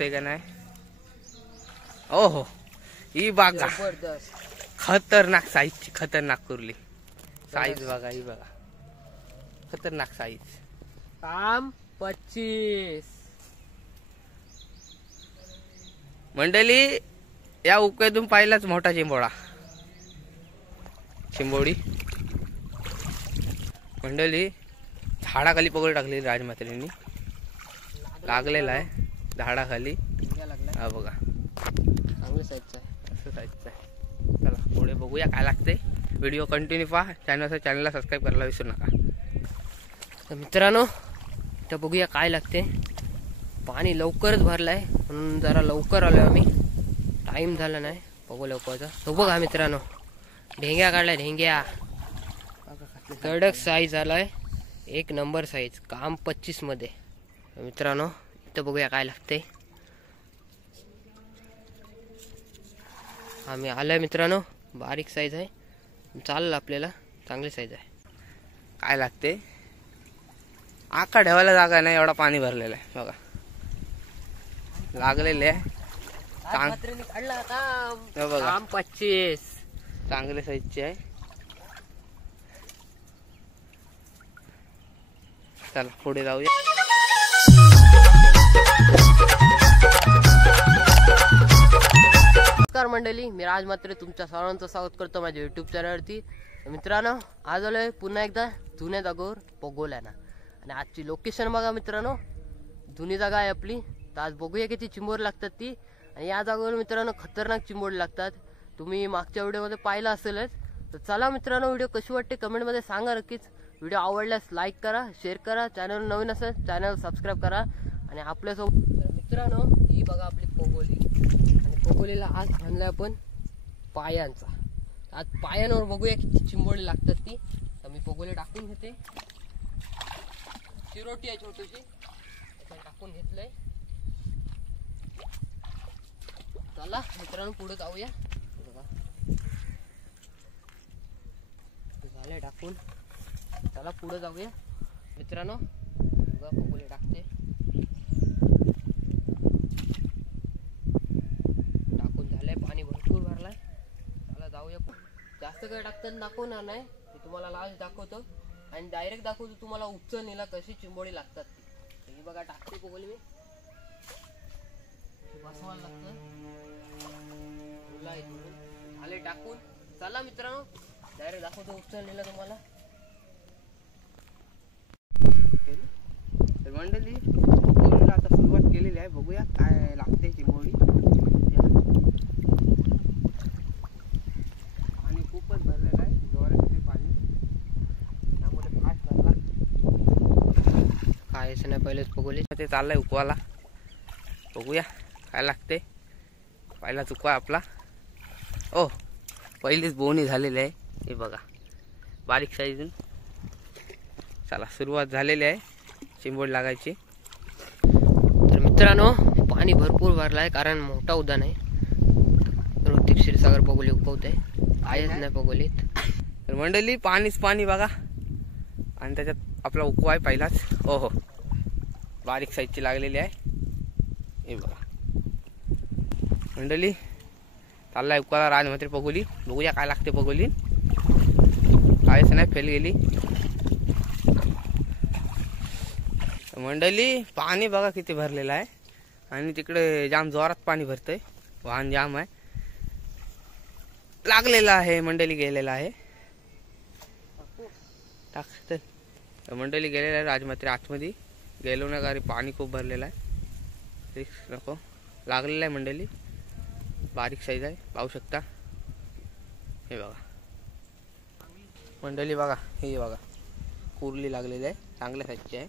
लागतंय का नाही. ओहो ही बघा खतरनाक साईजची, खतरनाक कुर्ली साईज बघा, ही बघा खतरनाक साईज. काम 25 मंडळी. या उकळीतून पाहिलाच मोठा चिंबोडी मंडळी. झाडाखाली पकड टाकली राजमात्रेंनी, लागलेला आहे झाडाखाली. हा बघा चांगली साईजचा आहे, असं साईजचा आहे. चला पुढे बघूया काय लागते. व्हिडिओ कंटिन्यू पहा. चॅनलला सबस्क्राईब करायला विसरू नका. तर मित्रांनो इथं बघूया काय लागते. पाणी लवकरच भरलाय म्हणून जरा लवकर आलोय आम्ही, टाइम झाला नाही बघू लवकरचा. तो बघा मित्रांनो ढेंग्या काढलाय, ढेंग्या कडक साईज आलाय, एक नंबर साईज, काम 25 मध्ये. मित्रांनो इथं बघूया काय लागते. आम्ही आलोय मित्रांनो, बारीक साईज आहे, चालेल आपल्याला, चांगली साईज आहे. काय लागते. आका ठेवायला जागा नाही, एवढा पाणी भरलेला आहे बघा, लागलेले आहे. काढला बघा काम 25, चांगले साईजचे आहे. चला पुढे जाऊया. नमस्कार मंडळी, मी राज म्हात्रे तुमच्या सर्वांचं स्वागत करतो माझ्या युट्यूब चॅनलवरती. मित्रांनो आज आलोय पुन्हा एकदा जुन्या जागेवर पोगोल्याना, आणि आजची लोकेशन बघा मित्रांनो, जुनी जागा आहे आपली. तर आज बघूया किती चिंबोरी लागतात ती. आणि या जागेवर मित्रांनो खतरनाक चिंबोरी लागतात, तुम्ही मागच्या व्हिडिओमध्ये पाहिलं असेलच. तर चला मित्रांनो व्हिडिओ कशी वाटते कमेंटमध्ये सांगा नक्कीच. व्हिडिओ आवडल्यास लाईक करा, शेअर करा, चॅनल नवीन असेल चॅनल सबस्क्राईब करा. आणि आपल्यासोबत मित्रांनो ही बघा आपली पोगोली, आणि पोगोलीला आज बांधलाय आपण पायांचा. आज पायांवर बघूया किती चिंबोरी लागतात ती. तर मी पोगोली टाकून घेते, चिरोटी आहे छोटीशी, टाकून घेतलंय. चला मित्रांनो पुढे जाऊया. झालंय टाकून, चला पुढे जाऊया मित्रांनो. पोगोली टाकते, टाकून झालंय, पाणी भरपूर भरलाय. चला जाऊया. जास्त काय टाकताना दाखवणार नाही, मी तुम्हाला लास्ट दाखवतो आणि डायरेक्ट दाखवतो तुम्हाला उपचणीला कशी चिंबोडी लागतात ती. ही बघा टाकते पोगोली मी, बसवायला लागतं. झाले टाकून. चला मित्रांनो डायरेक्ट दाखवतो उपचणीला तुम्हाला. मंडळी पोगोलीला आता सुरुवात केलेली आहे, बघूया काय लागते चिंबोडी. पाणी खूपच भरलेलं आहे, जोरात पाणी, त्यामुळे फास्ट भरला. काय असं नाही पहिलेच पोगोली ते चाललंय उकवाला, बघूया काय लागते. पहिला चुकवा आपला. ओ पहिलीच बोवणी झालेली आहे, हे बघा बारीक साईजून. चला सुरुवात झालेली आहे चिंबोडी लागायची. तर मित्रांनो पाणी भरपूर भरलं आहे, कारण मोठा उद्यान आहे. ऋतिक क्षीरसागर पोगोली उकवत आहे, कायच नाही पोगोलीत. तर मंडळी पाणीच पाणी बघा, आणि त्याच्यात आपला उकवा आहे पहिलाच. ओहो बारीक साईजची लागलेली आहे, हे बघा मंडळी. चाललाय उकवाला राजमात्रे पोगोली, बघूया काय लागते पोगोली. कायच नाही, फेल गेली. मंडळी पाणी बघा किती भरलेलं आहे, आणि तिकडे जाम जोरात पाणी भरतंय, वाहन जाम आहे. लागलेला आहे मंडळी, गेलेला आहे. टाक मंडळी गेलेला आहे राजमात्रे आतमध्ये, गेलो ना गाडी, पाणी खूप भरलेलं आहे, रिस्क नको. लागलेला आहे मंडळी, बारीक साईज आहे, पाहू शकता. हे बघा मंडळी, बघा हे बघा कुर्ली लागलेली आहे, चांगल्या साईजची आहे.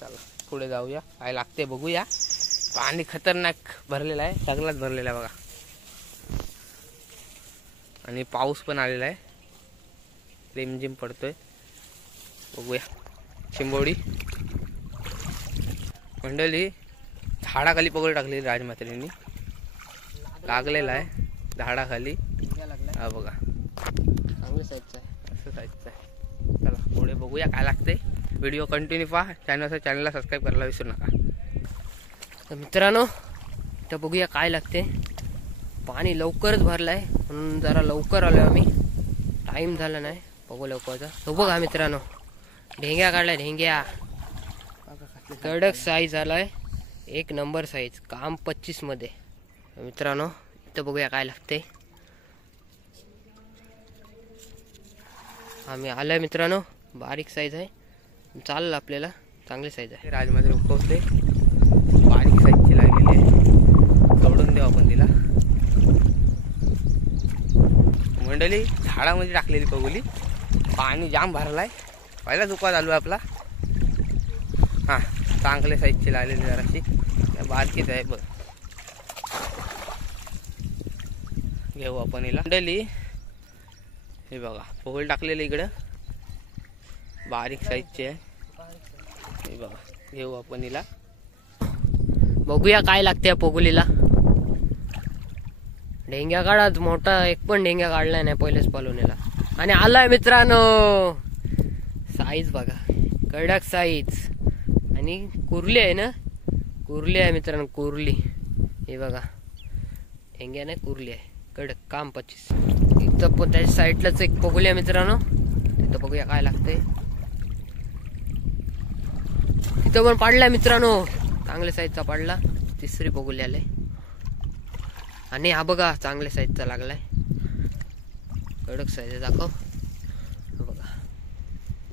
चला पुढे जाऊया काय लागते बघूया. पाणी खतरनाक भरलेलं आहे, सगळाच भरलेला आहे बघा, आणि पाऊस पण आलेला आहे, रिमझिम पडतोय. बघूया चिंबोडी मंडळी. झाडाखाली पकड टाकली राजमात्रेंनी, लागलेला आहे झाडाखाली. हा बघा चांगली साईजचा आहे, असं साईजचा आहे. चला पुढे बघूया काय लागते. व्हिडिओ कंटिन्यू पहा. चॅनलला सबस्क्राईब करायला विसरू नका. तर मित्रांनो इथं बघूया काय लागते. पाणी लवकरच भरलाय म्हणून जरा लवकर आलो आम्ही. टाइम झाला नाही बघू लवकरचा. तो बघा मित्रांनो ढेंग्या काढलाय. ढेंग्या कडक साईज आलाय. 1 नंबर साईज. काम 25 मध्ये. मित्रांनो इथं बघूया काय लागते. आम्ही आलोय मित्रांनो. बारीक साईज आहे. चाललं आपल्याला. चांगली साईज आहे. राजमात्र उकवते. बारीक साईजची लागलेली आहे. तोडून देऊ आपण तिला. मंडळी झाडामध्ये टाकलेली बघुली. पाणी जाम भरलाय. पहिला चुका चालू आहे आपला. हा चांगल्या साईजची लागलेली जराशी. बारकीच आहे बघ. घेऊ आपण हिला. मंडळी हे बघा पोगल टाकलेली इकडं. बारीक साईजची आहे. हे बघा घेऊ आपण हिला. बघूया काय लागते या पोगुलीला. ढेंग्या काढा. मोठा एक पण ढेंग्या काढलाय नाही पहिलेच पालवणीला. आणि आलाय मित्रांनो. साईज बघा कडक साईज. आणि कुर्ली आहे ना. कुर्ली आहे मित्रांनो. कुर्ली. हे बघा ढेंग्या नाही कुर्ली आहे. कडक. काम 25. इथं पण त्याच्या साईडलाच एक पोगुली आहे मित्रांनो. तिथं बघूया काय लागतंय. तिथं पण पाडलाय मित्रांनो. चांगल्या साईजचा पाडला. तिसरी पोगुली आले. आणि हा बघा चांगल्या साईजचा लागलाय. कडक साईज दाखव. बघा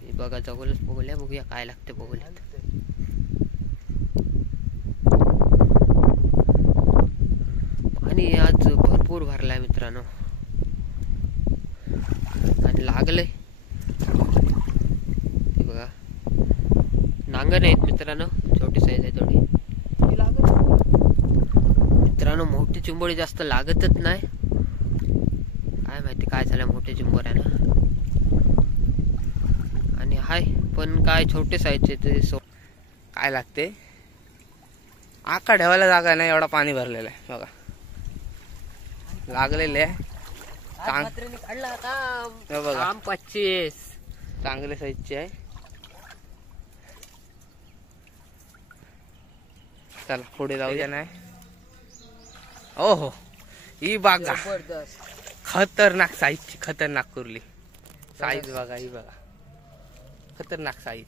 हे बघा जवळच पोगुल्या. बघूया काय लागते पोगुल्यात. पाणी आज भरपूर भरलाय मित्रांनो. आणि लागलंय. हे बघा नांगण आहेत मित्रांनो. छोटी साईज आहे थोडी. मित्रांनो मोठी चिंबोरी जास्त लागतच नाही. काय माहिती काय झालं मोठ्या चिंबोऱ्यानं. आणि हाय पण काय छोटे साईजचे ते काय लागते. आका ठेवायला जागा नाही. एवढा पाणी भरलेला आहे बघा. लागलेले आहे. काम 25. चांगल्या साईजची आहे. चला पुढे जाऊया. नाही ओहो ही बागा खतरनाक साईजची. खतरनाक कुर्ली. साईज बघा ही बघा. खतरनाक साईज.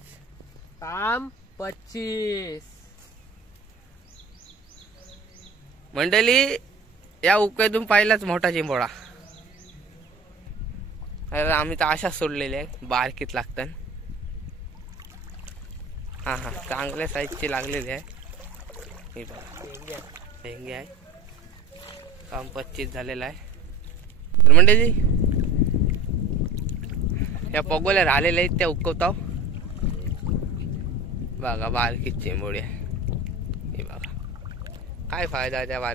काम 25. मंडळी या उकळीतून पाहिलाच मोठा चिंबोळा. अरे आम्ही तर अशाच सोडलेले आहे. बारकीत लागतात. हा हा चांगल्या साईजची लागलेली आहे. हे बघा ढेंगे आहे. काम 25 झालेला आहे. तर मंडळी या पगोल्या राहिलेल्या आहेत त्या उकवताव. बघा बारकीत चिंबोळी आहे. हे बघा काय फायदा आहे त्या बारकी.